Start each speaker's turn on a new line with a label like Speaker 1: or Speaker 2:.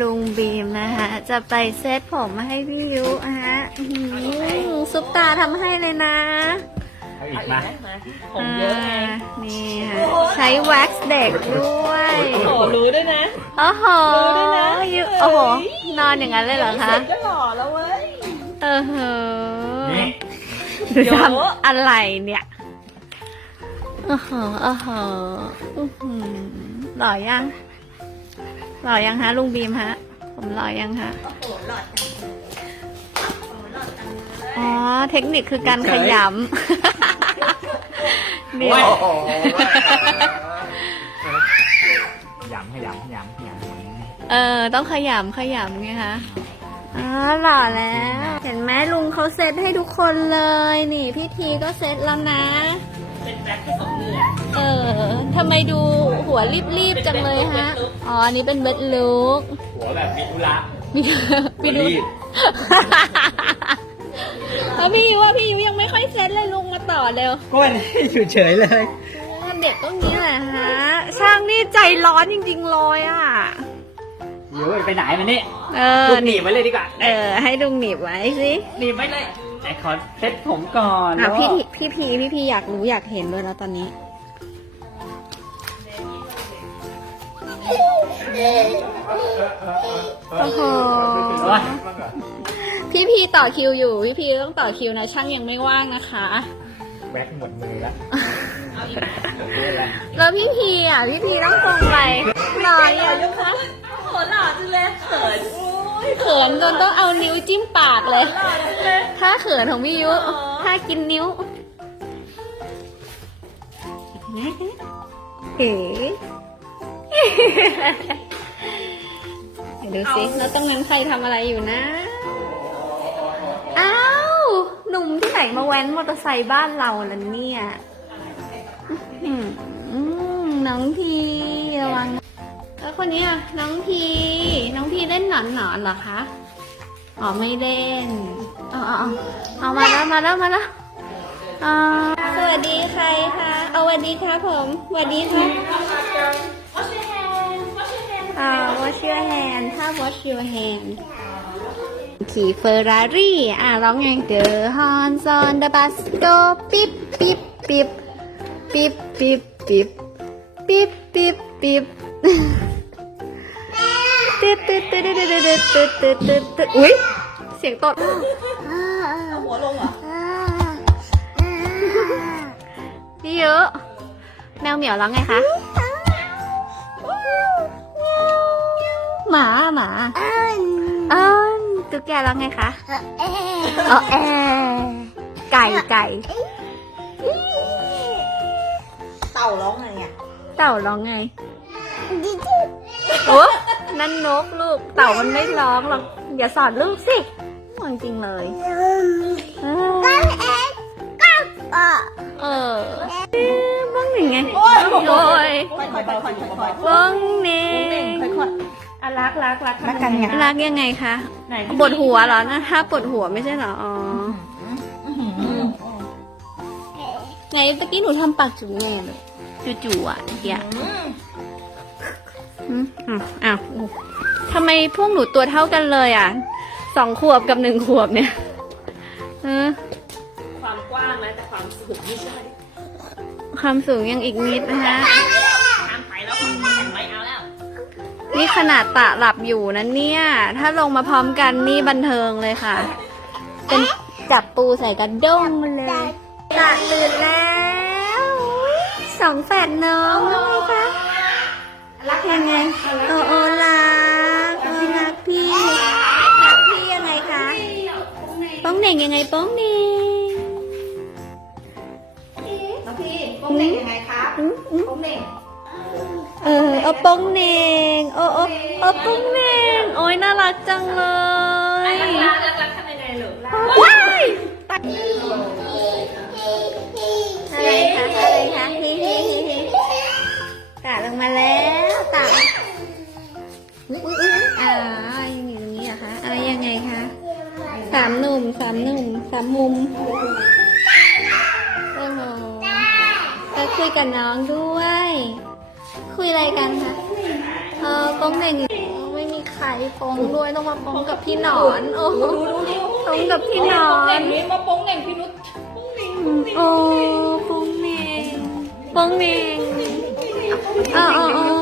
Speaker 1: ลุงบีมนะคะ จะไปเซตผมมาให้พี่ยุฮะอื้อหือซุปตาทำให้เลยนะ
Speaker 2: เอาอีกมา
Speaker 3: ผมเยอะไงา
Speaker 1: นี่ค่ะใช้แว็กซ์เด็กด้วย
Speaker 3: โอ้รู้ด้วยนะ
Speaker 1: โอ้โห
Speaker 3: รู้ด้วยนะ
Speaker 1: ยุ
Speaker 3: เอ้ย
Speaker 1: โอ้โหนอนอย่างนั้นเลยเหรอคะ
Speaker 3: สร็จก็หล่อแล้วเว้ย
Speaker 1: เออเห
Speaker 2: นี่
Speaker 1: ดู
Speaker 3: เยอะ
Speaker 1: ทำอะไรเนี่ยโอ้โหโอ้โหอื้อหือหล่อยัง หล่อยังฮะลุงบีมฮะ ผมหล่อยังฮะอ๋อ เทคนิคคือการขยำเดี๋ยว
Speaker 2: โอ้โหยำขยำขยำขยำ
Speaker 1: เออ ต้องขยำขยำไงคะอ๋อหล่อแล้ว เห็นไหมลุงเขาเซตให้ทุกคนเลย นี่พี่ทีก็เซตแล้วนะ
Speaker 3: เป็นแบล็คที่สองเดือน
Speaker 1: เออทำไมดูหัวรีบๆจังเลยฮะ อ๋อ อันนี้เป็นเบ็ดลุก
Speaker 2: หัวแบบมีธุระ
Speaker 1: มีพี่ดู
Speaker 2: รีบ
Speaker 1: แล้วพี่ยูว่าพี่ยูยังไม่ค่อยเซตเลยลุงมาต่อเร็ว
Speaker 2: ก้นอยู่เฉยเลย
Speaker 1: เด็กต้องนี้แหละฮะ ช่างนี่ใจร้อนจริงๆเลยอะ
Speaker 2: เดี๋ยวไปไหนมันนี่
Speaker 1: เออ
Speaker 2: ลูกหนีบไว้เลยดีกว่า
Speaker 1: เออ ให้ลุงหนีบไว้สิ
Speaker 2: หนีบไว้เลยไอ้ขอเซ็ตผมก่อน
Speaker 1: อะ
Speaker 2: แล้ว
Speaker 1: พี่พี่พีพี่พีอยากรู้อยากเห็นด้วยแล้วตอนนี้ โอ้โห
Speaker 2: โอ๊ย
Speaker 1: พี่พีต่อคิวอยู่ พี่พีต้องต่อคิวนะ ช่างยังไม่ว่างนะคะ
Speaker 2: แว็กหมดมือแล้ว
Speaker 1: แล้วพี่พีอะ พี่พีต้องตรงไปหน่อยอะ
Speaker 3: คะโหหล่อจังเลยเขินโอ้ย
Speaker 1: เขินจนต้องเอานิ้วจิ้มปากเลย
Speaker 3: หล่อจังเลย
Speaker 1: ถ้าเขินของพี่ยุ
Speaker 3: อ๋อ
Speaker 1: ถ้ากินนิ้วเอ๋เดี๋ยวดูสิแล้วตรงนั้นใครทำอะไรอยู่นะ อ้าว หนุ่มที่ไหนมาแว้นมอเตอร์ไซค์บ้านเราล่ะเนี่ยอืมอืมน้องพีระวังนะแล้วคนนี้อะน้องพีน้องพีเล่นหนอนหนอนๆเหรอคะ อ๋อไม่เล่น เอาเอาเอาเอามาแล้วมาแล้วมาแล้วอ่าสวัสดีใครคะ เอาสวัสดีครับผมสวัสดีครับ อ่า wash your hand ถ้า wash your hand ขี่เฟอร์รารี่อ่าร้องไง The horns on the bus go ปิ๊บปิ๊บปิ๊บปิ๊บปิ๊บปิ๊บปิ๊บปิ๊บปิ๊บตึ๊ดตึ๊ดตึ๊ดตึ๊ดตึ๊ดตึ๊ดตึ๊ดตึ๊ดตึ๊ดอุ้ยเสียงตด
Speaker 3: เอาหัวลงเหรอ
Speaker 1: พี่เยอะ แมวเหมียวร้องไงคะ หมาหมาอ้อนตุ๊กแกร้องไงคะเออแอไก่ไก่
Speaker 3: เต่าร้องไงอะ
Speaker 1: เต่าร้องไงโอ้นั่นนกลูก เต่ามันไม่ร้องหรอกอย่าสอนลูกสิห่วงจริงเลยเออเออบ้างหนึ่งไงโอ้ย
Speaker 3: ค่อยๆค่อยๆค่อยๆค่อยๆ
Speaker 1: บ้องเน่ง
Speaker 3: ค่ อยๆอะรักรักรักรักกันไง
Speaker 1: รักยังไงคะ
Speaker 3: ไหน
Speaker 1: ปวดหัวเหรอนะถ้าปวดหัวไม่ใช่เหรออ๋อไงตะกี้หนูทำปากจุ๋แน่เลยจู่ๆอะเมื่อกี้อะอืมอ้าวอ้าวทำไมพวกหนูตัวเท่ากันเลยอะสองขวบกับหนึ่งขวบเนี่ยเออ
Speaker 3: ความกว้างนะแต่ความสูงไม่ใช่
Speaker 1: ความสูงยังอีกนิดนะคะ ขนาดตะหลับอยู่นะเนี่ย ถ้าลงมาพร้อมกันนี่บันเทิงเลยค่ะ เป็นจับปูใส่กระด้งเลย ตะตื่นแล้วสองแฝดน้องว่าไงคะรักยังไงโอ้โอรักโอ้รักพี่รักพี่ยังไงคะป้องเหน่งยังไงป้องเหน่ง
Speaker 3: น้องพี่พวกเด็กยังไงครับ
Speaker 1: อืมอืม
Speaker 3: พวก เด็ก
Speaker 1: เออเอาป้องเหน่งโอ้โอ้โอ้ป้องเหน่งโอ้ยน่ารักจังเลย
Speaker 3: รักรักรักรักทำยังไงหรือรัก
Speaker 1: ว้ายอะไรคะอะไรคะฮิฮิฮิฮิตาลงมาแล้วตาอ่ายังอยู่ตรงนี้เหรอคะอะไรยังไงคะสามหนุ่มสามหนุ่มสามมุมโอ้โหแล้วคุยกับน้องด้วย คุยอะไรกันคะ เออป้องเหน่งไม่มีใครไข่ปงด้วยต้องมาปงกับพี่หนอน โอ้โหปงกับพี่หนอ
Speaker 3: เน่
Speaker 1: น
Speaker 3: งนี้มาโป้งเน่งพี่นุชโป้งเน่ง
Speaker 1: โอ้ปงเน่งปงเน่งเออเออเออ